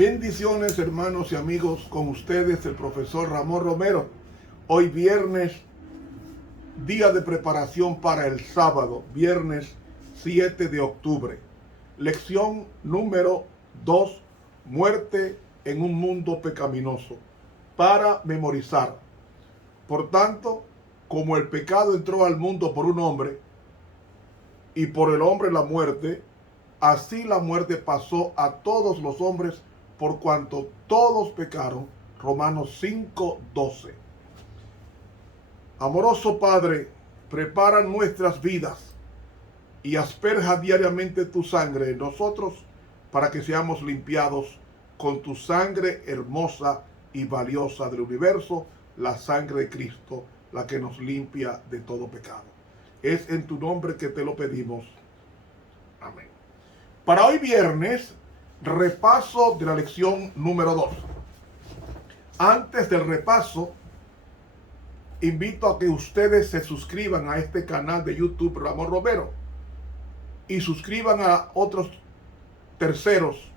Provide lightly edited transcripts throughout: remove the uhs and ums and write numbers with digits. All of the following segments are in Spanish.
Bendiciones, hermanos y amigos, con ustedes el profesor Ramón Romero. Hoy viernes, día de preparación para el sábado, viernes 7 de octubre. Lección número 2, muerte en un mundo pecaminoso. Para memorizar. Por tanto, como el pecado entró al mundo por un hombre, y por el hombre la muerte, así la muerte pasó a todos los hombres por cuanto todos pecaron. Romanos 5:12. Amoroso Padre, prepara nuestras vidas y asperja diariamente tu sangre en nosotros para que seamos limpiados con tu sangre hermosa y valiosa del universo, la sangre de Cristo, la que nos limpia de todo pecado. Es en tu nombre que te lo pedimos. Amén. Para hoy viernes, repaso de la lección número 2. Antes del repaso, invito a que ustedes se suscriban a este canal de YouTube Ramón Romero y suscriban a otros terceros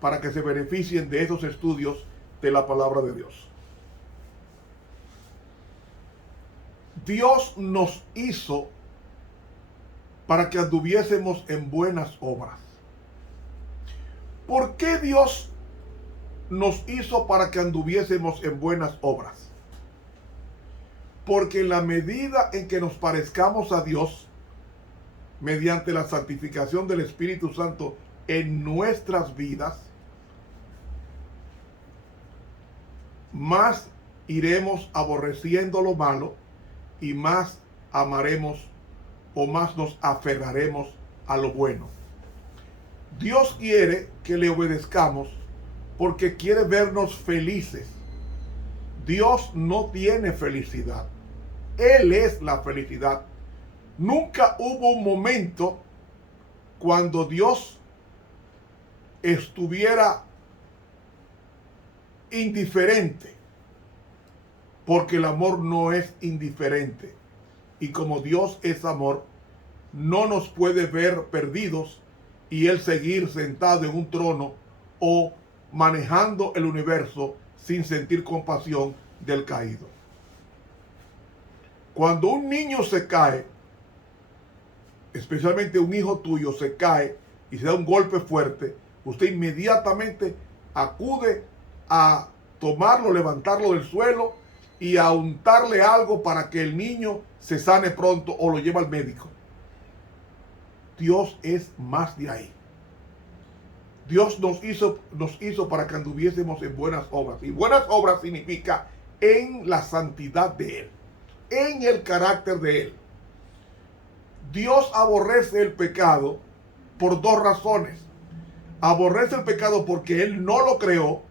para que se beneficien de esos estudios de la palabra de Dios. Dios nos hizo para que anduviésemos en buenas obras. ¿Por qué Dios nos hizo para que anduviésemos en buenas obras? Porque en la medida en que nos parezcamos a Dios, mediante la santificación del Espíritu Santo en nuestras vidas, más iremos aborreciendo lo malo y más amaremos o más nos aferraremos a lo bueno. Dios quiere que le obedezcamos porque quiere vernos felices. Dios no tiene felicidad. Él es la felicidad. Nunca hubo un momento cuando Dios estuviera indiferente, porque el amor no es indiferente. Y como Dios es amor, no nos puede ver perdidos y Él seguir sentado en un trono o manejando el universo sin sentir compasión del caído. Cuando un niño se cae, especialmente un hijo tuyo se cae y se da un golpe fuerte, usted inmediatamente acude a tomarlo, levantarlo del suelo y a untarle algo para que el niño se sane pronto o lo lleve al médico. Dios es más de ahí. Dios nos hizo para que anduviésemos en buenas obras. Y buenas obras significa en la santidad de Él, en el carácter de Él. Dios aborrece el pecado por dos razones. Aborrece el pecado porque Él no lo creó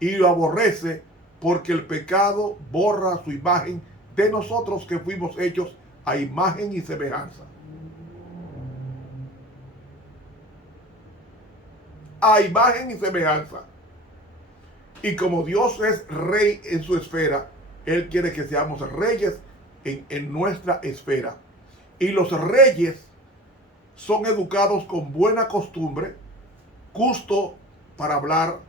y lo aborrece porque el pecado borra su imagen de nosotros que fuimos hechos a imagen y semejanza. A imagen y semejanza. Y como Dios es rey en su esfera, Él quiere que seamos reyes en nuestra esfera. Y los reyes son educados con buena costumbre, justo para hablar.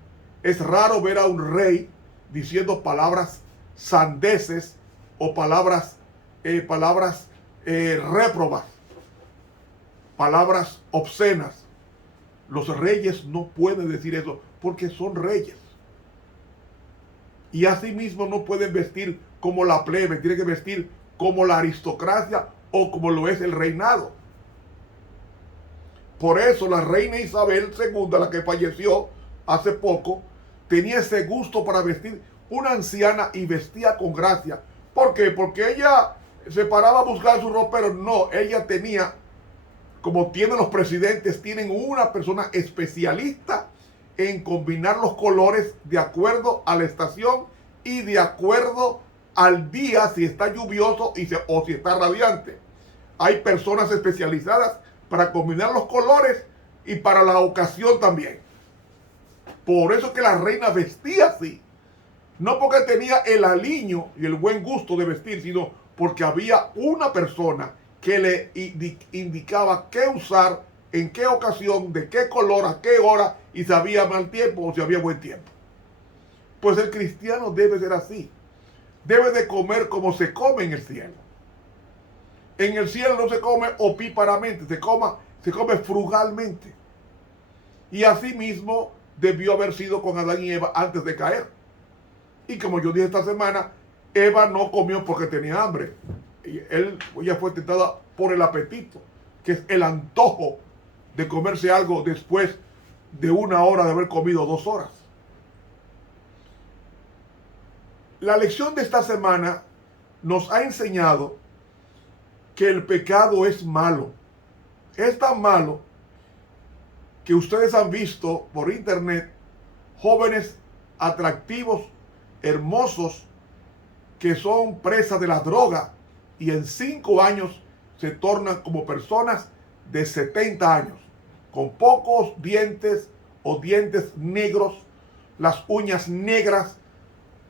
Es raro ver a un rey diciendo palabras sandeces o palabras réprobas, palabras obscenas. Los reyes no pueden decir eso porque son reyes. Y asimismo no pueden vestir como la plebe, tienen que vestir como la aristocracia o como lo es el reinado. Por eso la reina Isabel II, la que falleció hace poco, tenía ese gusto para vestir una anciana y vestía con gracia. ¿Por qué? Porque ella se paraba a buscar su ropa, pero no, ella tenía, como tienen los presidentes, tienen una persona especialista en combinar los colores de acuerdo a la estación y de acuerdo al día, si está lluvioso o si está radiante. Hay personas especializadas para combinar los colores y para la ocasión también. Por eso que la reina vestía así. No porque tenía el aliño y el buen gusto de vestir, sino porque había una persona que le indicaba qué usar en qué ocasión, de qué color, a qué hora, y si había mal tiempo o si había buen tiempo. Pues el cristiano debe ser así. Debe de comer como se come en el cielo. En el cielo no se come opíparamente, se come frugalmente. Y así mismo debió haber sido con Adán y Eva antes de caer. Y como yo dije esta semana, Eva no comió porque tenía hambre. Ella fue tentada por el apetito, que es el antojo de comerse algo después de 1 hora de haber comido 2 horas. La lección de esta semana nos ha enseñado que el pecado es malo. Es tan malo que ustedes han visto por internet jóvenes atractivos, hermosos, que son presas de la droga y en 5 años se tornan como personas de 70 años, con pocos dientes o dientes negros, las uñas negras,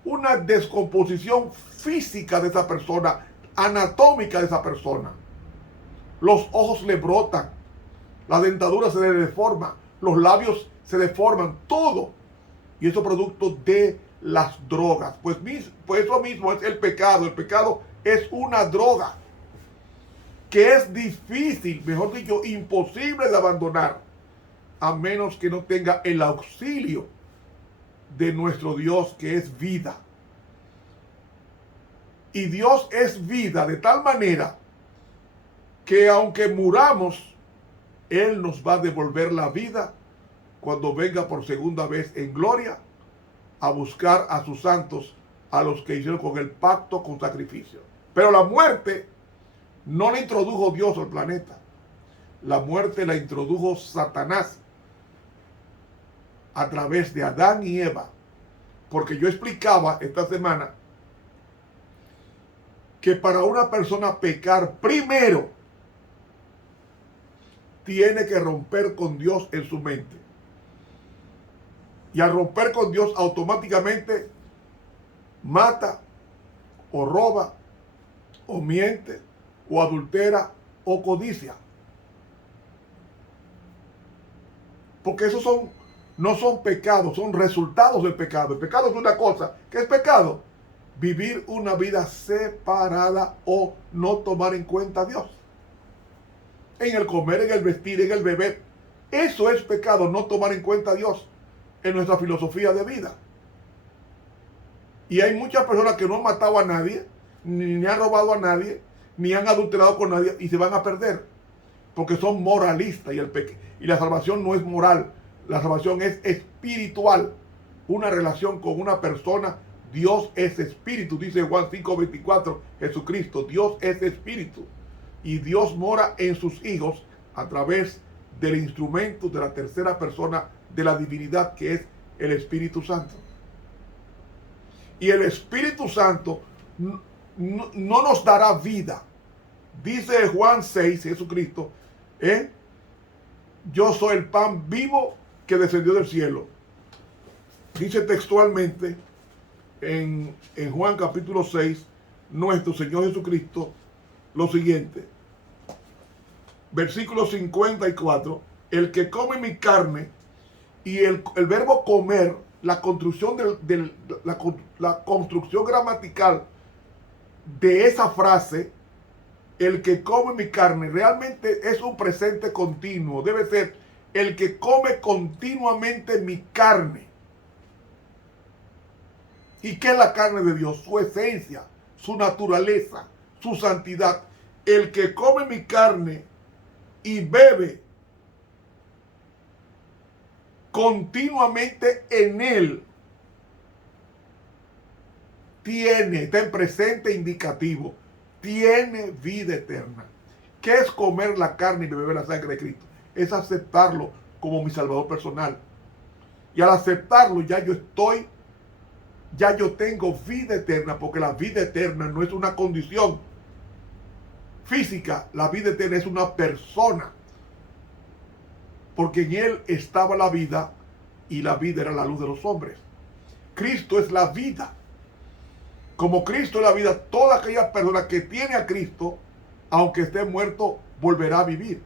una descomposición física de esa persona, anatómica de esa persona. Los ojos le brotan, la dentadura se le deforma, los labios se deforman, todo. Y eso es producto de las drogas. Pues eso mismo es el pecado. El pecado es una droga que es difícil, mejor dicho, imposible de abandonar, a menos que no tenga el auxilio de nuestro Dios, que es vida. Y Dios es vida de tal manera que aunque muramos, Él nos va a devolver la vida cuando venga por segunda vez en gloria a buscar a sus santos, a los que hicieron con el pacto con sacrificio. Pero la muerte no la introdujo Dios al planeta. La muerte la introdujo Satanás a través de Adán y Eva. Porque yo explicaba esta semana que para una persona pecar, primero tiene que romper con Dios en su mente. Y al romper con Dios automáticamente mata o roba o miente o adultera o codicia. Porque esos no son pecados, son resultados del pecado. El pecado es una cosa. ¿Qué es pecado? Vivir una vida separada o no tomar en cuenta a Dios. En el comer, en el vestir, en el beber. Eso es pecado, no tomar en cuenta a Dios en nuestra filosofía de vida. Y hay muchas personas que no han matado a nadie, ni han robado a nadie, ni han adulterado con nadie y se van a perder. Porque son moralistas y la salvación no es moral. La salvación es espiritual. Una relación con una persona. Dios es espíritu, dice Juan 5:24, Jesucristo. Dios es espíritu. Y Dios mora en sus hijos a través del instrumento de la tercera persona de la divinidad, que es el Espíritu Santo. Y el Espíritu Santo no nos dará vida. Dice Juan 6, Jesucristo, yo soy el pan vivo que descendió del cielo. Dice textualmente en Juan capítulo 6, nuestro Señor Jesucristo, lo siguiente. Versículo 54, el que come mi carne, y el verbo comer, la construcción la construcción gramatical de esa frase, el que come mi carne, realmente es un presente continuo. Debe ser el que come continuamente mi carne. ¿Y qué es la carne de Dios? Su esencia, su naturaleza, su santidad. El que come mi carne y bebe continuamente en él, está en presente indicativo, tiene vida eterna. ¿Qué es comer la carne y beber la sangre de Cristo? Es aceptarlo como mi salvador personal. Y al aceptarlo ya yo tengo vida eterna, porque la vida eterna no es una condición física, la vida eterna es una persona. Porque en él estaba la vida y la vida era la luz de los hombres. Cristo es la vida. Como Cristo es la vida, toda aquella persona que tiene a Cristo, aunque esté muerto, volverá a vivir.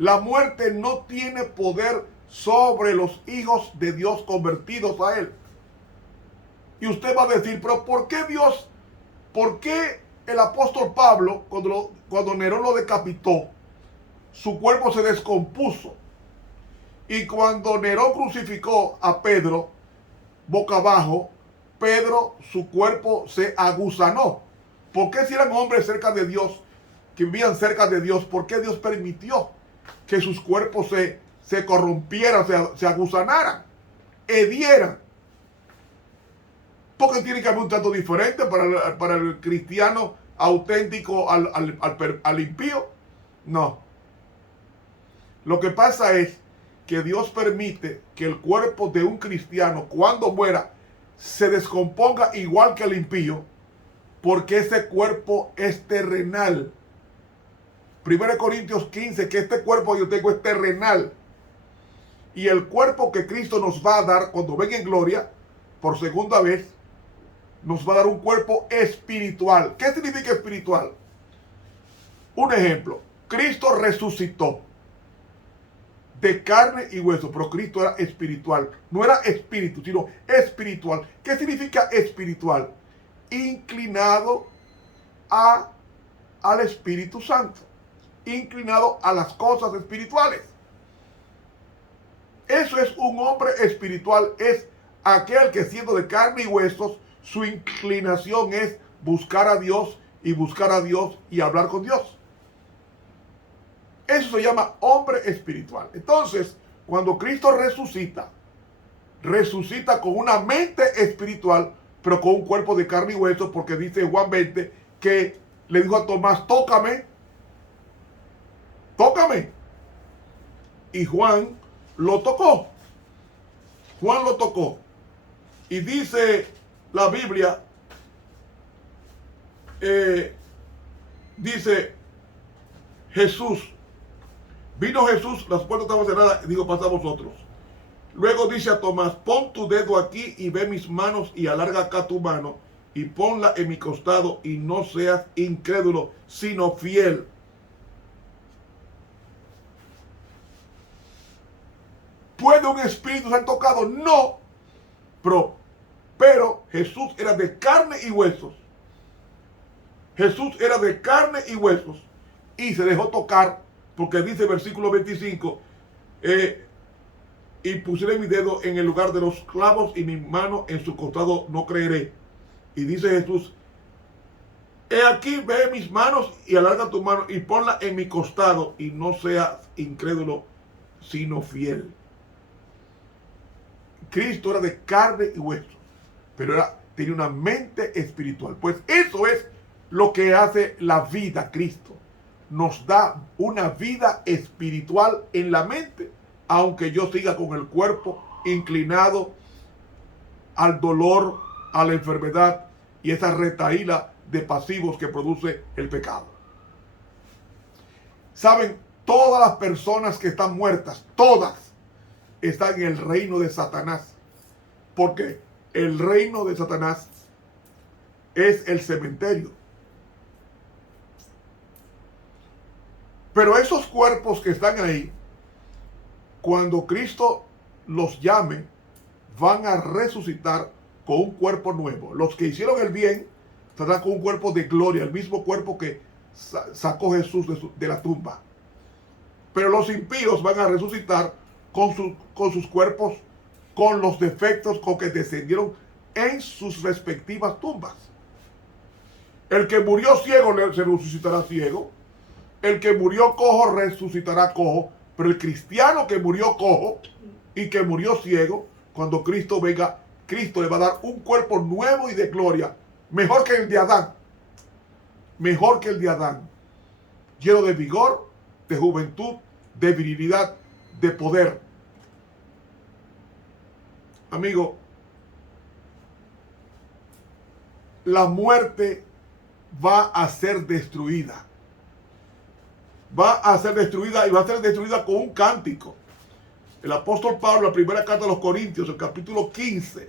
La muerte no tiene poder sobre los hijos de Dios convertidos a Él. Y usted va a decir, pero ¿por qué Dios, por qué el apóstol Pablo, cuando Nerón lo decapitó, su cuerpo se descompuso? Y cuando Nerón crucificó a Pedro, boca abajo, Pedro, su cuerpo se aguzanó. ¿Por qué si eran hombres cerca de Dios, que vivían cerca de Dios, por qué Dios permitió que sus cuerpos se corrompieran, se aguzanaran, hedieran? Porque tiene que haber un trato diferente para el cristiano auténtico al impío. No. Lo que pasa es que Dios permite que el cuerpo de un cristiano, cuando muera, se descomponga igual que el impío, porque ese cuerpo es terrenal. 1 Corintios 15, que este cuerpo yo tengo es terrenal. Y el cuerpo que Cristo nos va a dar cuando venga en gloria, por segunda vez, nos va a dar un cuerpo espiritual. ¿Qué significa espiritual? Un ejemplo, Cristo resucitó de carne y hueso, pero Cristo era espiritual. No era espíritu, sino espiritual. ¿Qué significa espiritual? Inclinado al Espíritu Santo. Inclinado a las cosas espirituales. Eso es un hombre espiritual. Es aquel que siendo de carne y huesos, su inclinación es buscar a Dios y hablar con Dios. Eso se llama hombre espiritual. Entonces, cuando Cristo resucita con una mente espiritual, pero con un cuerpo de carne y hueso, porque dice Juan 20 que le dijo a Tomás, tócame. Y Juan lo tocó. Y dice la Biblia, dice vino Jesús, las puertas estaban cerradas, digo, pasa a vosotros. Luego dice a Tomás, pon tu dedo aquí y ve mis manos y alarga acá tu mano y ponla en mi costado y no seas incrédulo, sino fiel. ¿Puede un espíritu ser tocado? No. Pero Jesús era de carne y huesos. Y se dejó tocar, porque dice versículo 25, y pusieron mi dedo en el lugar de los clavos y mi mano en su costado, no creeré. Y dice Jesús, he aquí, ve mis manos y alarga tu mano y ponla en mi costado y no seas incrédulo, sino fiel. Cristo era de carne y hueso, pero tenía una mente espiritual. Pues eso es lo que hace la vida. Cristo nos da una vida espiritual en la mente, aunque yo siga con el cuerpo inclinado al dolor, a la enfermedad y esa retahíla de pasivos que produce el pecado. Saben, todas las personas que están muertas, todas, están en el reino de Satanás, porque el reino de Satanás es el cementerio. Pero esos cuerpos que están ahí, cuando Cristo los llame, van a resucitar con un cuerpo nuevo. Los que hicieron el bien estarán con un cuerpo de gloria, el mismo cuerpo que sacó Jesús de la tumba. Pero los impíos van a resucitar con sus cuerpos, con los defectos con que descendieron en sus respectivas tumbas. El que murió ciego se resucitará ciego. El que murió cojo resucitará cojo. Pero el cristiano que murió cojo y que murió ciego, cuando Cristo venga, Cristo le va a dar un cuerpo nuevo y de gloria, mejor que el de Adán. Lleno de vigor, de juventud, de virilidad, de poder. Amigo, la muerte va a ser destruida. Va a ser destruida y va a ser destruida con un cántico. El apóstol Pablo, la primera carta a los Corintios, el capítulo 15,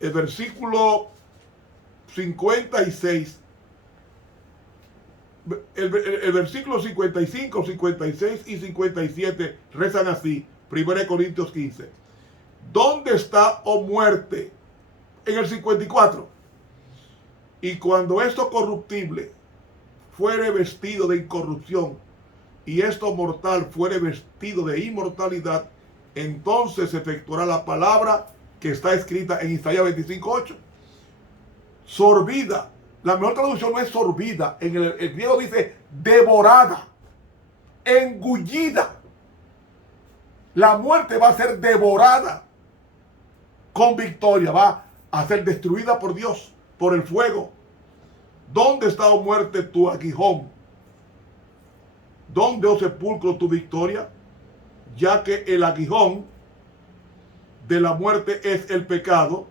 el versículo 56, el versículo 55, 56 y 57 rezan así. 1 Corintios 15. ¿Dónde está, oh muerte? En el 54. Y cuando esto corruptible fuere vestido de incorrupción y esto mortal fuere vestido de inmortalidad, entonces se efectuará la palabra que está escrita en Isaías 25:8. Sorbida. La mejor traducción no es sorbida. En el griego dice devorada, engullida. La muerte va a ser devorada con victoria. Va a ser destruida por Dios, por el fuego. ¿Dónde está, oh muerte, tu aguijón? ¿Dónde, oh sepulcro, tu victoria? Ya que el aguijón de la muerte es el pecado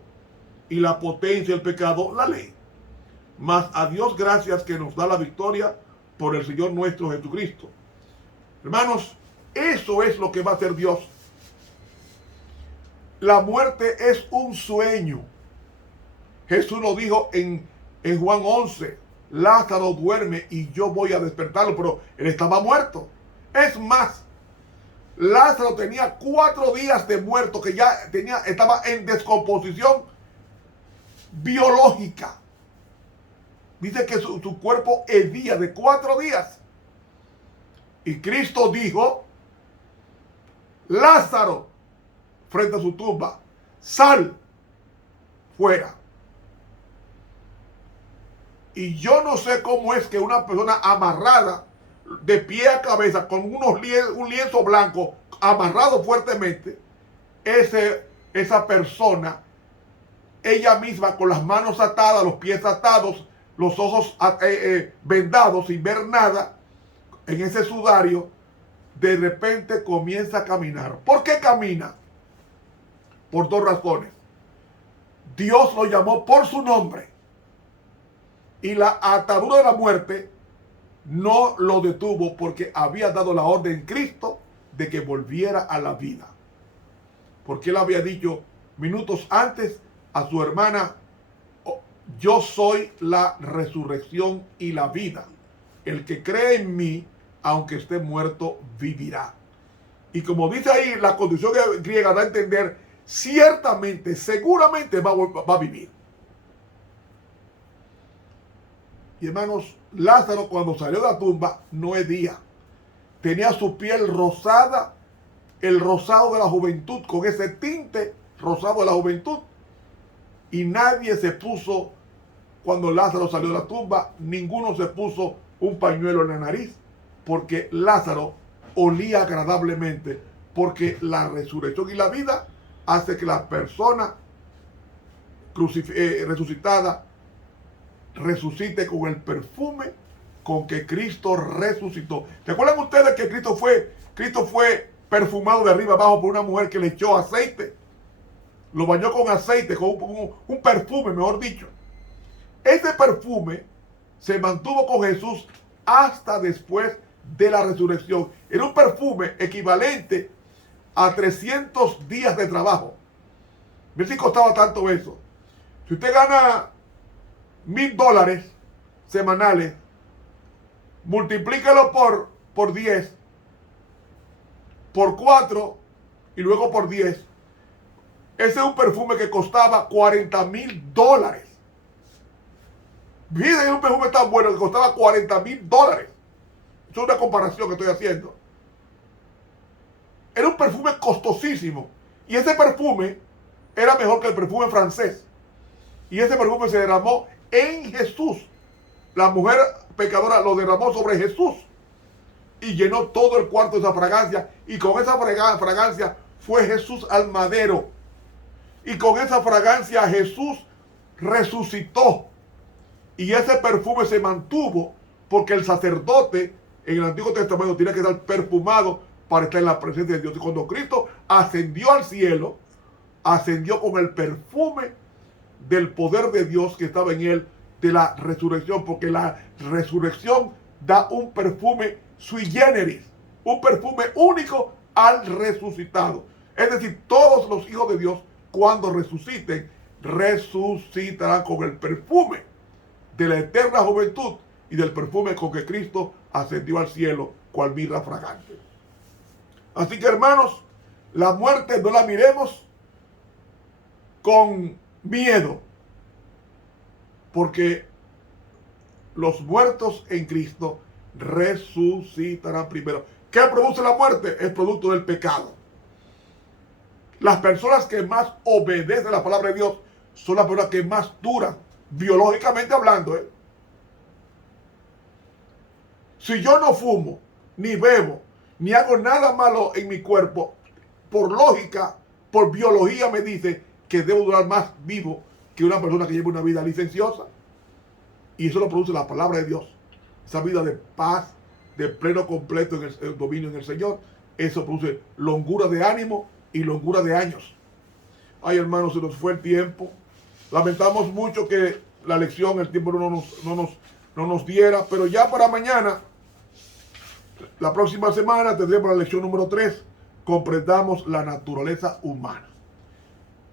y la potencia del pecado, la ley. Mas a Dios gracias que nos da la victoria por el Señor nuestro Jesucristo. Hermanos, eso es lo que va a hacer Dios. La muerte es un sueño. Jesús lo dijo en Juan 11. Lázaro duerme y yo voy a despertarlo, pero él estaba muerto. Es más, Lázaro tenía 4 días de muerto, que ya estaba en descomposición biológica. Dice que su cuerpo hedía de 4 días. Y Cristo dijo: Lázaro, frente a su tumba, sal fuera. Y yo no sé cómo es que una persona amarrada de pie a cabeza con un lienzo blanco amarrado fuertemente, esa persona, ella misma con las manos atadas, los pies atados, los ojos vendados sin ver nada, en ese sudario, de repente comienza a caminar. ¿Por qué camina? Por 2 razones. Dios lo llamó por su nombre y la atadura de la muerte no lo detuvo, porque había dado la orden en Cristo de que volviera a la vida. Porque él había dicho minutos antes a su hermana: yo soy la resurrección y la vida. El que cree en mí, aunque esté muerto, vivirá. Y como dice ahí, la condición griega da a entender, ciertamente, seguramente va a vivir. Y hermanos, Lázaro cuando salió de la tumba no hedía. Tenía su piel rosada, el rosado de la juventud, con ese tinte rosado de la juventud. Y nadie se puso, cuando Lázaro salió de la tumba, ninguno se puso un pañuelo en la nariz, porque Lázaro olía agradablemente, porque la resurrección y la vida hace que la persona resucitada resucite con el perfume con que Cristo resucitó. ¿Recuerdan ustedes que Cristo fue perfumado de arriba abajo por una mujer que le echó aceite? Lo bañó con aceite, con un perfume, mejor dicho. Ese perfume se mantuvo con Jesús hasta después de la resurrección. Era un perfume equivalente a 300 días de trabajo. Mira si costaba tanto eso. Si usted gana $1,000 semanales, multiplíquelo por 10, por 4 y luego por 10. Ese es un perfume que costaba $40,000. Fíjense, es un perfume tan bueno que costaba $40,000. Es una comparación que estoy haciendo. Era un perfume costosísimo. Y ese perfume era mejor que el perfume francés. Y ese perfume se derramó en Jesús. La mujer pecadora lo derramó sobre Jesús y llenó todo el cuarto de esa fragancia. Y con esa fragancia fue Jesús al madero. Y con esa fragancia Jesús resucitó. Y ese perfume se mantuvo, porque el sacerdote en el Antiguo Testamento tiene que estar perfumado para estar en la presencia de Dios. Y cuando Cristo ascendió al cielo, ascendió con el perfume del poder de Dios que estaba en él, de la resurrección, porque la resurrección da un perfume sui generis, un perfume único al resucitado. Es decir, todos los hijos de Dios, cuando resuciten, resucitarán con el perfume de la eterna juventud y del perfume con que Cristo ascendió al cielo, cual mirra fragante. Así que, hermanos, la muerte no la miremos con miedo, porque los muertos en Cristo resucitarán primero. ¿Qué produce la muerte? Es producto del pecado. Las personas que más obedecen la palabra de Dios son las personas que más duran, biológicamente hablando. Si yo no fumo, ni bebo, ni hago nada malo en mi cuerpo, por lógica, por biología me dice que debo durar más vivo que una persona que lleva una vida licenciosa. Y eso lo produce la palabra de Dios. Esa vida de paz, de pleno completo en el dominio en el Señor. Eso produce longura de ánimo y longura de años. Ay, hermanos, se nos fue el tiempo. Lamentamos mucho que la lección, el tiempo no nos diera, pero ya para mañana, la próxima semana, tendremos la lección número 3. Comprendamos la naturaleza humana.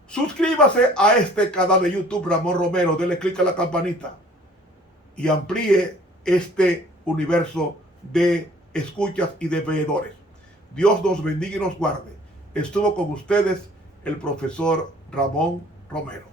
Suscríbase a este canal de YouTube, Ramón Romero. Dele clic a la campanita y amplíe este universo de escuchas y de veedores. Dios nos bendiga y nos guarde. Estuvo con ustedes el profesor Ramón Romero.